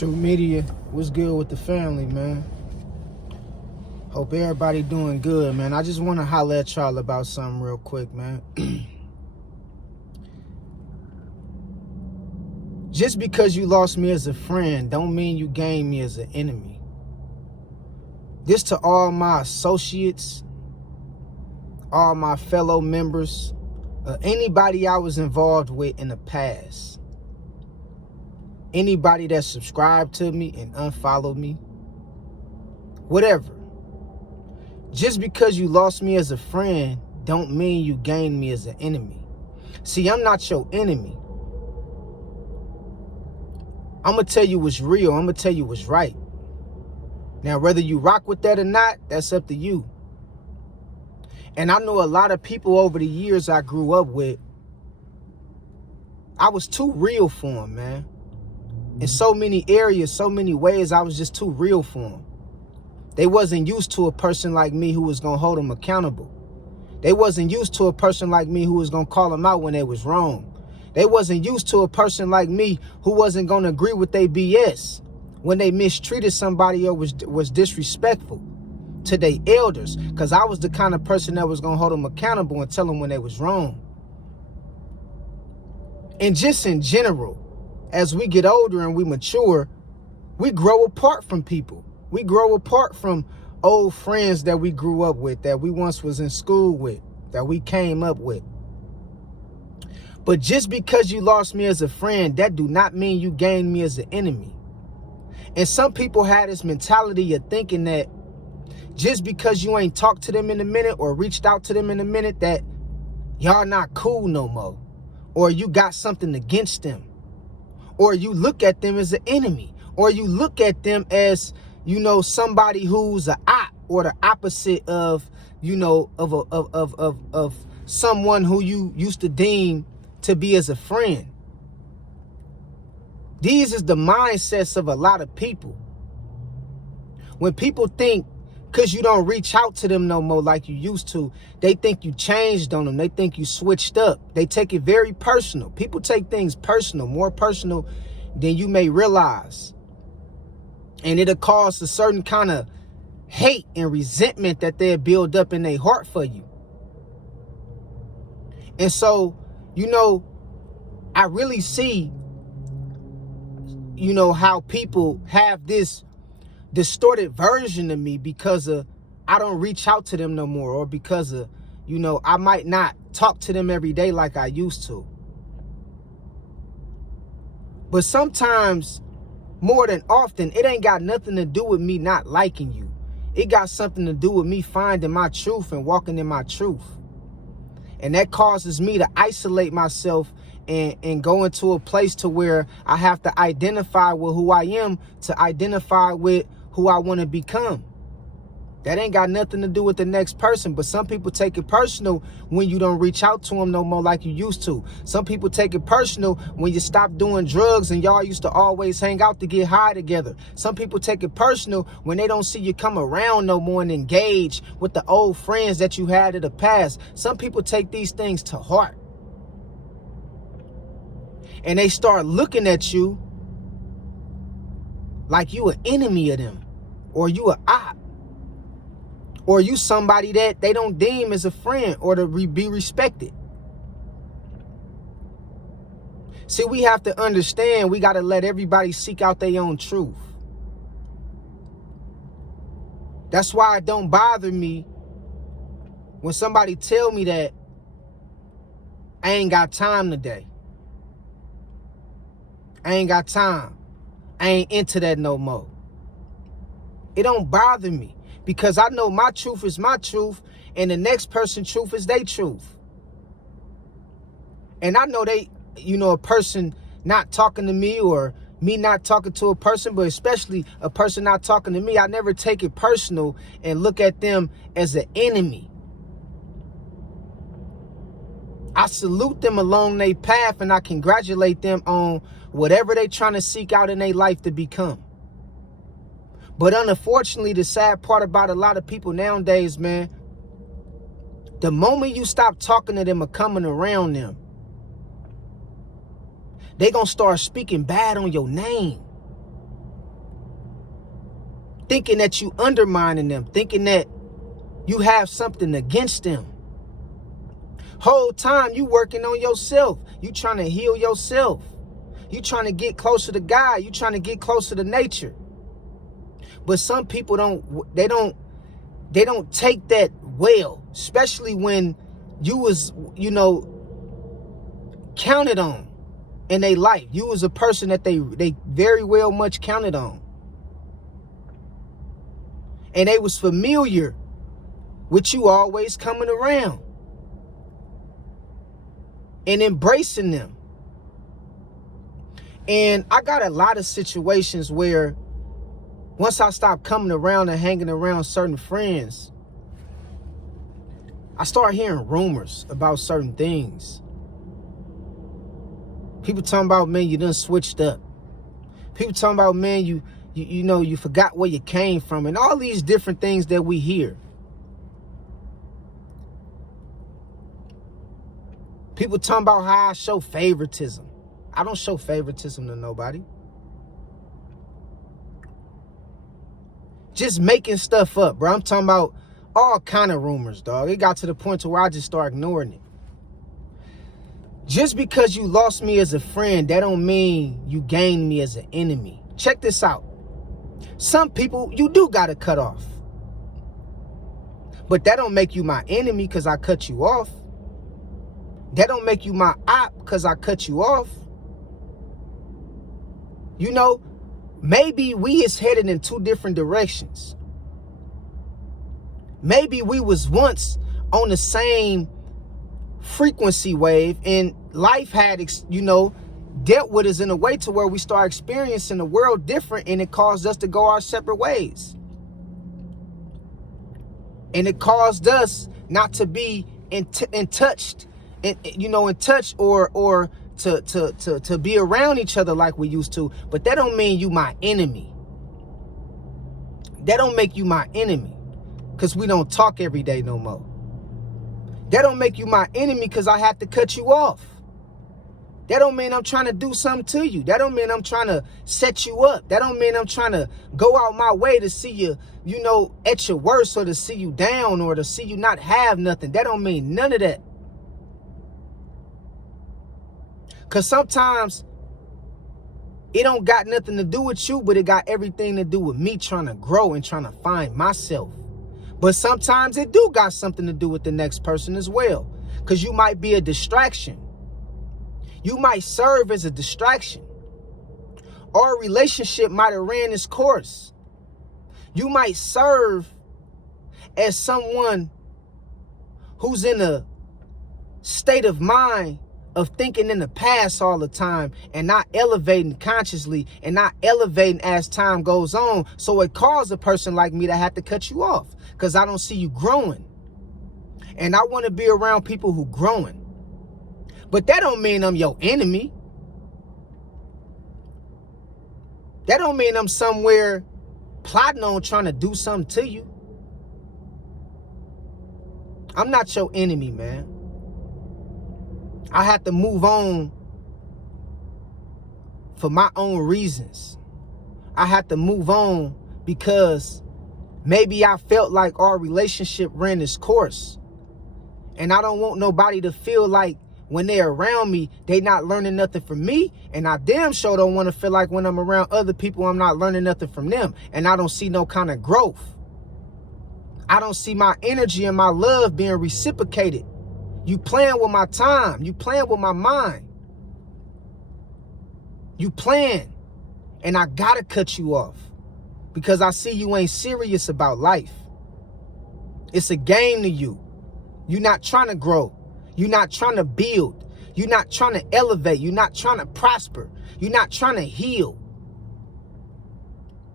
True Media, what's good with the family, man? Hope everybody doing good, man. I just want to holler at y'all about something real quick, man. Just because you lost me as a friend don't mean you gained me as an enemy. This to all my associates, all my fellow members, anybody I was involved with in the past. Anybody that subscribed to me and unfollowed me. Whatever. Just because you lost me as a friend don't mean you gained me as an enemy. See, I'm not your enemy. I'm going to tell you what's real. I'm going to tell you what's right. Now, whether you rock with that or not, that's up to you. And I know a lot of people over the years I grew up with, I was too real for them, man. In so many areas, so many ways, I was just too real for them. They wasn't used to a person like me who was going to hold them accountable. They wasn't used to a person like me who was going to call them out when they was wrong. They wasn't used to a person like me who wasn't going to agree with their BS when they mistreated somebody or was disrespectful to their elders, because I was the kind of person that was going to hold them accountable and tell them when they was wrong. And just in general, as we get older and we mature, we grow apart from people. We grow apart from old friends that we grew up with, that we once was in school with, that we came up with. But just because you lost me as a friend, that do not mean you gained me as an enemy. And some people had this mentality of thinking that just because you ain't talked to them in a minute or reached out to them in a minute, that y'all not cool no more, or you got something against them, or you look at them as an enemy, or you look at them as, you know, somebody who's an op, or the opposite of, you know, of someone who you used to deem to be as a friend. These is the mindsets of a lot of people. When people think because you don't reach out to them no more like you used to, they think you changed on them. They think you switched up. They take it very personal. People take things personal, more personal than you may realize. And it'll cause a certain kind of hate and resentment that they'll build up in their heart for you. And so, you know, I really see, you know, how people have this distorted version of me because of I don't reach out to them no more, or because of, you know, I might not talk to them every day like I used to. But sometimes, more than often, it ain't got nothing to do with me not liking you. It got something to do with me finding my truth and walking in my truth. And that causes me to isolate myself and go into a place to where I have to identify with who I am to identify with who I want to become. That ain't got nothing to do with the next person. But some people take it personal when you don't reach out to them no more like you used to. Some people take it personal when you stop doing drugs and y'all used to always hang out to get high together. Some people take it personal when they don't see you come around no more and engage with the old friends that you had in the past. Some people take these things to heart. And they start looking at you like you an enemy of them, or you an op, or you somebody that they don't deem as a friend or to be respected. See, we have to understand, we got to let everybody seek out their own truth. That's why it don't bother me when somebody tell me that I ain't got time today. I ain't got time. I ain't into that no more. It don't bother me because I know my truth is my truth and the next person's truth is their truth. And I know they, you know, a person not talking to me or me not talking to a person, but especially a person not talking to me, I never take it personal and look at them as an enemy. I salute them along their path and I congratulate them on whatever they trying to seek out in their life to become. But unfortunately, the sad part about a lot of people nowadays, man, the moment you stop talking to them or coming around them, they gonna start speaking bad on your name. thinking that you undermining them, thinking that you have something against them. Whole time you working on yourself. You trying to heal yourself. You trying to get closer to God. You trying to get closer to nature. But some people don't take that well, especially when you was, counted on in their life. You was a person that they very well much counted on. And they was familiar with you always coming around and embracing them. And I got a lot of situations where once I stopped coming around and hanging around certain friends, I started hearing rumors about certain things. People talking about, man, you done switched up. People talking about, man, you forgot where you came from, and all these different things that we hear. People talking about how I show favoritism. I don't show favoritism to nobody. Just making stuff up, bro. I'm talking about all kind of rumors, dog. It got to the point to where I just start ignoring it. Just because you lost me as a friend, that don't mean you gained me as an enemy. Check this out. Some people you do gotta cut off. But that don't make you my enemy because I cut you off. That don't make you my op because I cut you off. Maybe we is headed in two different directions. Maybe we was once on the same frequency wave, and life had, dealt with us in a way to where we start experiencing the world different, and it caused us to go our separate ways. And it caused us not to be in touch or to be around each other like we used to. But that don't mean you my enemy. That don't make you my enemy because we don't talk every day no more. That don't make you my enemy because I have to cut you off. That don't mean I'm trying to do something to you. That don't mean I'm trying to set you up. That don't mean I'm trying to go out my way to see you, at your worst, or to see you down, or to see you not have nothing. That don't mean none of that. Because sometimes it don't got nothing to do with you, but it got everything to do with me trying to grow and trying to find myself. But sometimes it do got something to do with the next person as well. Because you might be a distraction. You might serve as a distraction. Or a relationship might have ran its course. You might serve as someone who's in a state of mind of thinking in the past all the time and not elevating consciously and not elevating as time goes on. So it caused a person like me to have to cut you off because I don't see you growing. And I want to be around people who growing. But that don't mean I'm your enemy. That don't mean I'm somewhere plotting on trying to do something to you. I'm not your enemy, man. I have to move on for my own reasons. I have to move on because maybe I felt like our relationship ran its course. And I don't want nobody to feel like when they're around me, they not learning nothing from me. And I damn sure don't want to feel like when I'm around other people, I'm not learning nothing from them. And I don't see no kind of growth. I don't see my energy and my love being reciprocated. You playing with my time. You playing with my mind. You playing. And I gotta cut you off. Because I see you ain't serious about life. It's a game to you. You're not trying to grow. You're not trying to build. You're not trying to elevate. You're not trying to prosper. You're not trying to heal.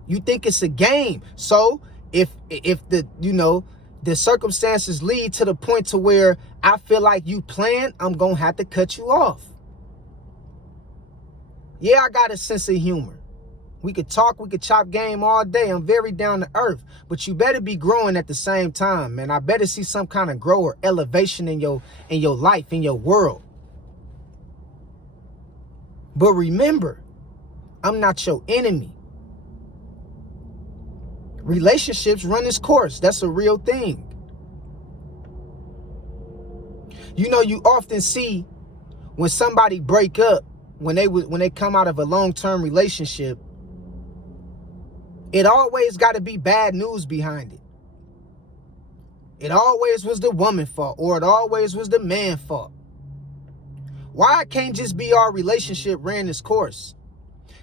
You think it's a game. So if the circumstances lead to the point to where I feel like you playing, I'm going to have to cut you off. Yeah, I got a sense of humor. We could talk, we could chop game all day. I'm very down to earth. But you better be growing at the same time, man. I better see some kind of growth or elevation in your life, in your world. But remember, I'm not your enemy. Relationships run its course. That's a real thing. You know, you often see when somebody break up, when they come out of a long-term relationship, it always got to be bad news behind it. It always was the woman's fault, or it always was the man's fault. Why it can't just be our relationship ran its course?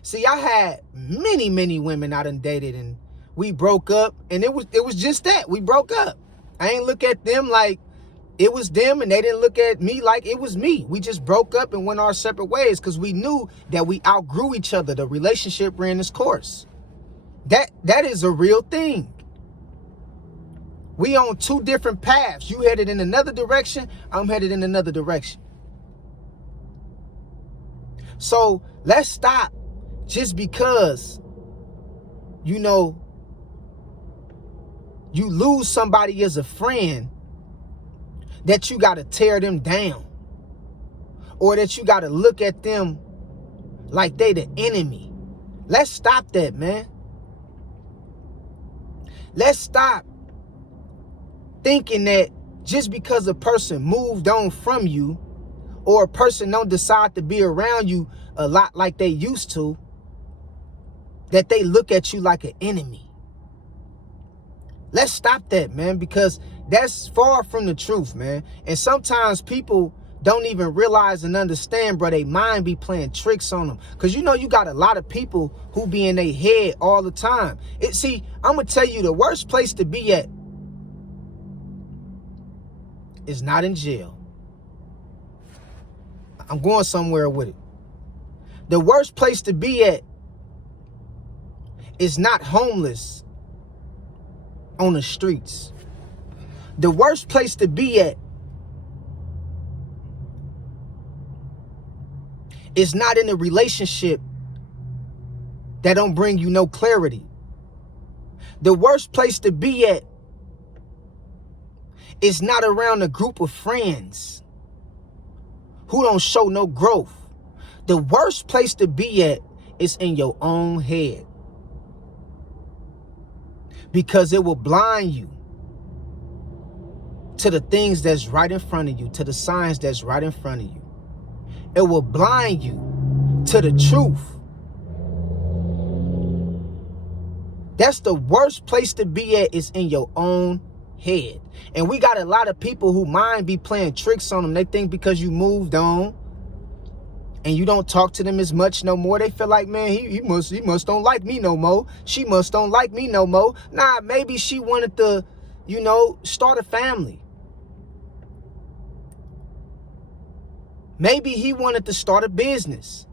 See, I had many women I done dated, and we broke up, and it was just that. We broke up. I ain't look at them like it was them, and they didn't look at me like it was me. We just broke up and went our separate ways because we knew that we outgrew each other. The relationship ran its course. That is a real thing. We on two different paths. You headed in another direction, I'm headed in another direction. So let's stop just because, you know, you lose somebody as a friend, that you got to tear them down, or that you got to look at them like they the enemy. Let's stop that, man. Let's stop thinking that just because a person moved on from you, or a person don't decide to be around you a lot like they used to, that they look at you like an enemy. Let's stop that, man, because that's far from the truth, man. And sometimes people don't even realize and understand, bro, they mind be playing tricks on them. Because you know you got a lot of people who be in their head all the time. See, I'm going to tell you, the worst place to be at is not in jail. I'm going somewhere with it. The worst place to be at is not homeless on the streets. The worst place to be at is not in a relationship that don't bring you no clarity. The worst place to be at is not around a group of friends who don't show no growth. The worst place to be at is in your own head, because it will blind you to the things that's right in front of you, to the signs that's right in front of you. It will blind you to the truth. That's the worst place to be at, is in your own head. And we got a lot of people who mind be playing tricks on them. They think because you moved on and you don't talk to them as much no more, they feel like, man, he must don't like me no more. She must don't like me no more. Nah, maybe she wanted to, you know, start a family. Maybe he wanted to start a business.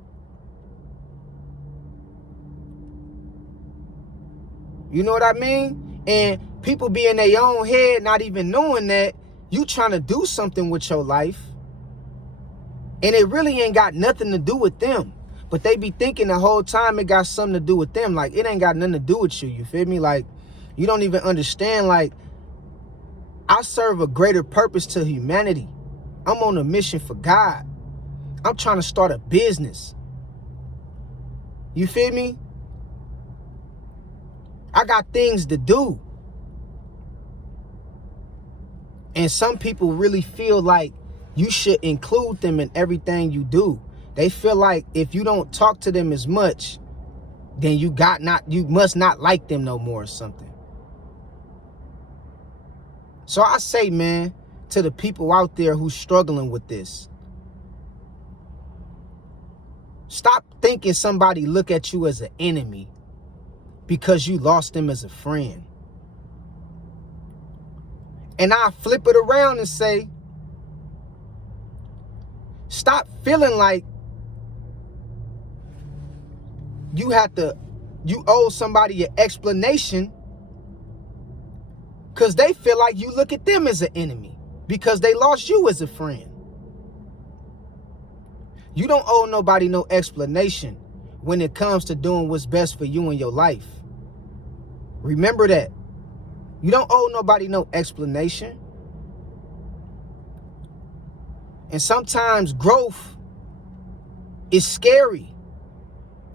You know what I mean? And people be in their own head, not even knowing that you trying to do something with your life, and it really ain't got nothing to do with them. But they be thinking the whole time it got something to do with them. Like, it ain't got nothing to do with you. You feel me? Like, you don't even understand. Like, I serve a greater purpose to humanity. I'm on a mission for God. I'm trying to start a business. You feel me? I got things to do. And some people really feel like you should include them in everything you do. They feel like if you don't talk to them as much, then you must not like them no more or something. So I say, man, to the people out there who's struggling with this, stop thinking somebody look at you as an enemy because you lost them as a friend. And I flip it around and say, stop feeling like you owe somebody an explanation because they feel like you look at them as an enemy because they lost you as a friend. You don't owe nobody no explanation when it comes to doing what's best for you in your life. Remember that. You don't owe nobody no explanation. And sometimes growth is scary.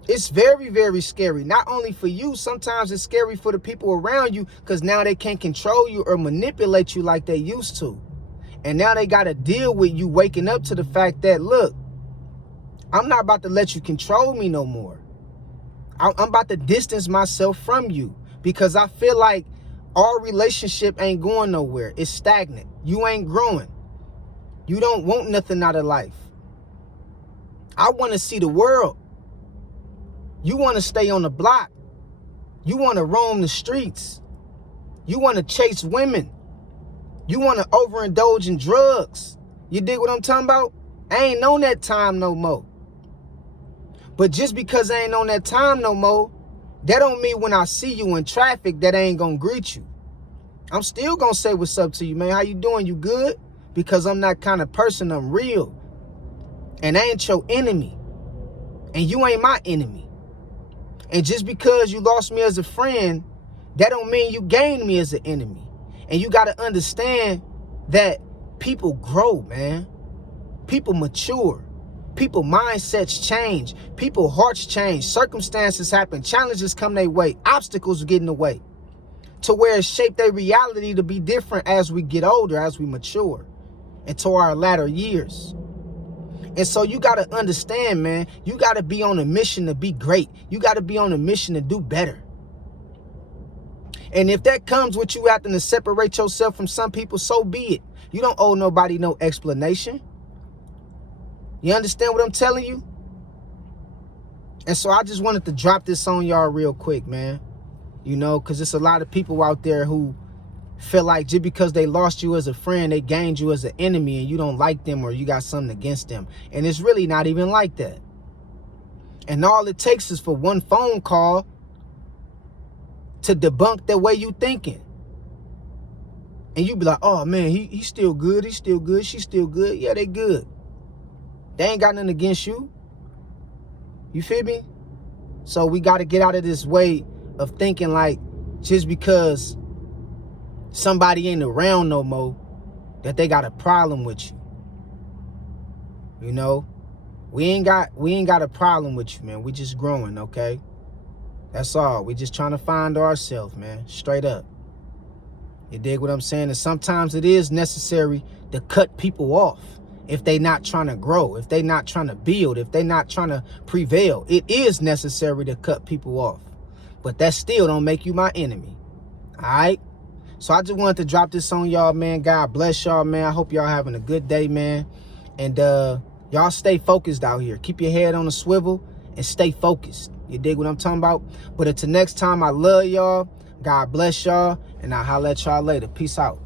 It's very, very scary. Not only for you, sometimes it's scary for the people around you, because now they can't control you or manipulate you like they used to. And now they got to deal with you waking up to the fact that, look, I'm not about to let you control me no more. I'm about to distance myself from you, because I feel like our relationship ain't going nowhere. It's stagnant. You ain't growing. You don't want nothing out of life. I want to see the world. You want to stay on the block. You want to roam the streets. You want to chase women. You want to overindulge in drugs. You dig what I'm talking about? I ain't on that time no more. But just because I ain't on that time no more, that don't mean when I see you in traffic that I ain't gonna greet you. I'm still gonna say what's up to you, man. How you doing? You good? Because I'm that kind of person. I'm real. And I ain't your enemy. And you ain't my enemy. And just because you lost me as a friend, that don't mean you gained me as an enemy. And you got to understand that people grow, man. People mature. People mindsets change. People hearts change. Circumstances happen. Challenges come their way. Obstacles get in the way. To where it shape their reality to be different as we get older, as we mature, into our latter years. And so you got to understand, man, you got to be on a mission to be great. You got to be on a mission to do better. And if that comes with you having to separate yourself from some people, so be it. You don't owe nobody no explanation. You understand what I'm telling you? And so I just wanted to drop this on y'all real quick, man. You know, because there's a lot of people out there who feel like just because they lost you as a friend, they gained you as an enemy, and you don't like them or you got something against them. And it's really not even like that. And all it takes is for one phone call to debunk the way you thinking. And you be like, oh man, he's still good. He's still good. She's still good. Yeah, they good. They ain't got nothing against you. You feel me? So we got to get out of this way of thinking like just because somebody ain't around no more that they got a problem with you. You know, we ain't got a problem with you, man. We just growing, okay? That's all. We just trying to find ourselves, man. Straight up. You dig what I'm saying? And sometimes it is necessary to cut people off if they not trying to grow, if they not trying to build, if they not trying to prevail. It is necessary to cut people off. But that still don't make you my enemy. All right? So I just wanted to drop this on y'all, man. God bless y'all, man. I hope y'all having a good day, man. And y'all stay focused out here. Keep your head on a swivel and stay focused. You dig what I'm talking about? But until next time, I love y'all. God bless y'all. And I'll holler at y'all later. Peace out.